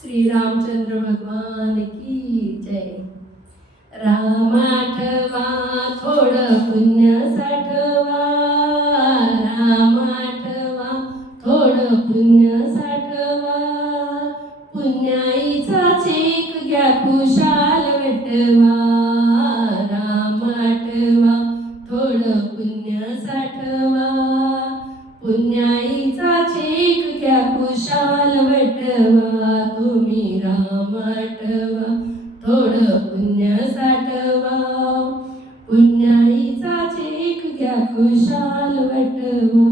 श्री रामचंद्र भगवान की जय। राम आठवा थोडं पुण्य साठवा, राम आठवा थोडं पुण्य साठवा, पुण्याईचा चेक घ्या खुशाल वटवा, राम आठवा थोडं पुण्य साठवा, पुण्याईचा चेक घ्या खुशाल वटवा, तुम्ही राम आठवा थोडं पुण्य साठवा, पुण्याईचा चेक घ्या खुशाल वटवा,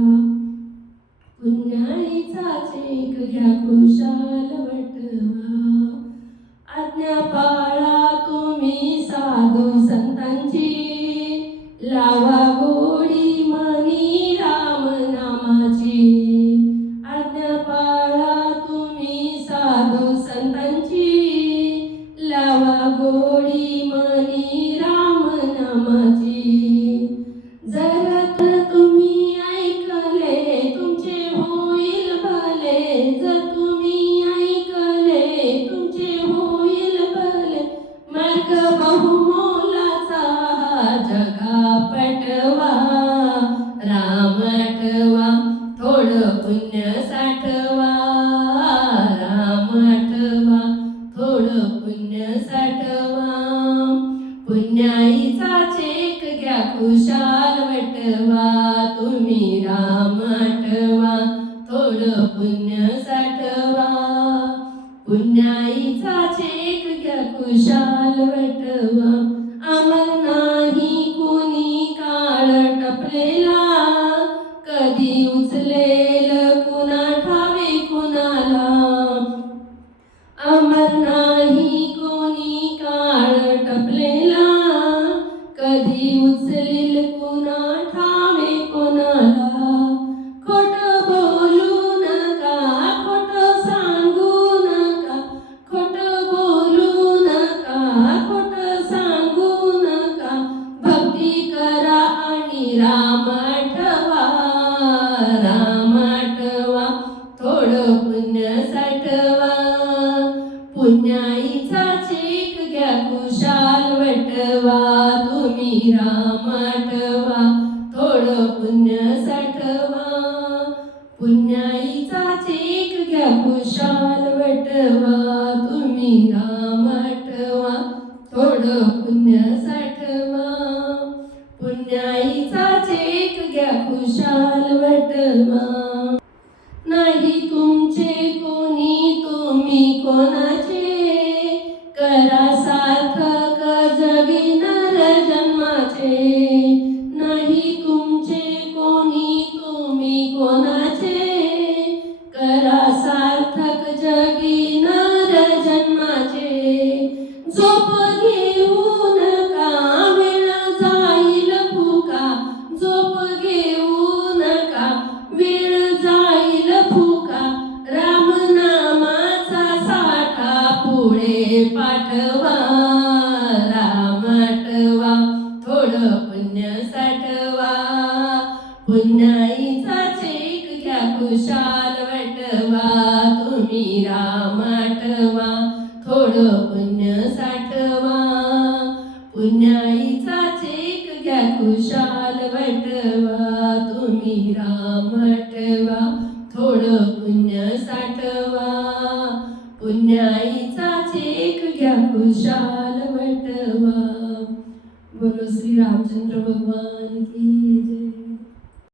पुण्याईचा चेक घ्या खुशाल वटवा, आज्ञा पाळा तुम्ही साधू संतांची, लावा गोडी मनी राम नामाची, आज्ञा पाळा तुम्ही साधू संतांची, लावा गोडी मनी राम नामाची, जर तुम्ही ऐकले तुमचे होईल भले, जर तुम्ही ऐकले तुमचे होईल भले, मार्ग बहुमोलाचा जगा पटवा, राम आठवा थोडं पुण्य साठवा, राम आठवा थोडं पुण्य साठवा, पुण्याईचा चेक घ्या खुशाल वटवा, तुम्ही राम आठवा थोडं पुण्य साठवा, पुण्याईचा चेक घ्या खुशाल वटवा, अमर नाही कुणी काळ टपलेला, कधी उचलेल कुणा ठावे कुणाला, अमर नाही कोणी काळ टपलेला, कधी उचलेल कुणा ठावे कोणाला, खोट बोलू नका खोट सांगू नका, खोट बोलू नका खोट सांगू नका, भक्ती करा आणि राम आठवा, राम आठवा थोडं पुण्य साठवा, पुण्याईचा चेक घ्या खुशाल वटवा, तुम्ही राम आठवा थोडं पुण्य साठवा, पुण्याईचा चेक घ्या खुशाल वटवा, तुम्ही राम आठवा थोडं पुण्य साठवा, पुण्याईचा चेक घ्या खुशाल वटवा, नाही तुमचे कोणी तुम्ही कोणाचे, करा सार्थक जगी नर जन्माचे, नाही तुमचे कोणी तुम्ही कोणाचे, करा सार्थक जगी नर जन्माचे, झोप घेऊ नका वेळ जाईल फुका, झोप घेऊ नका वेळ जाईल फुका, राम नामाचा साठा पुढे पाठवा, राम आठवा थोडं पुण्य साठवा, पुण्याईचा चेक घ्या खुशाल वटवा, तुम्ही राम आठवा थोडं पुण्य साठवा, पुण्याईचा चेक घ्या खुशाल वटवा, तुम्ही राम आठवा थोडं पुण्य साठवा, पुण्याईचा चेक घ्या खुशाल वटवा, बोलो श्री रामचंद्र भगवान।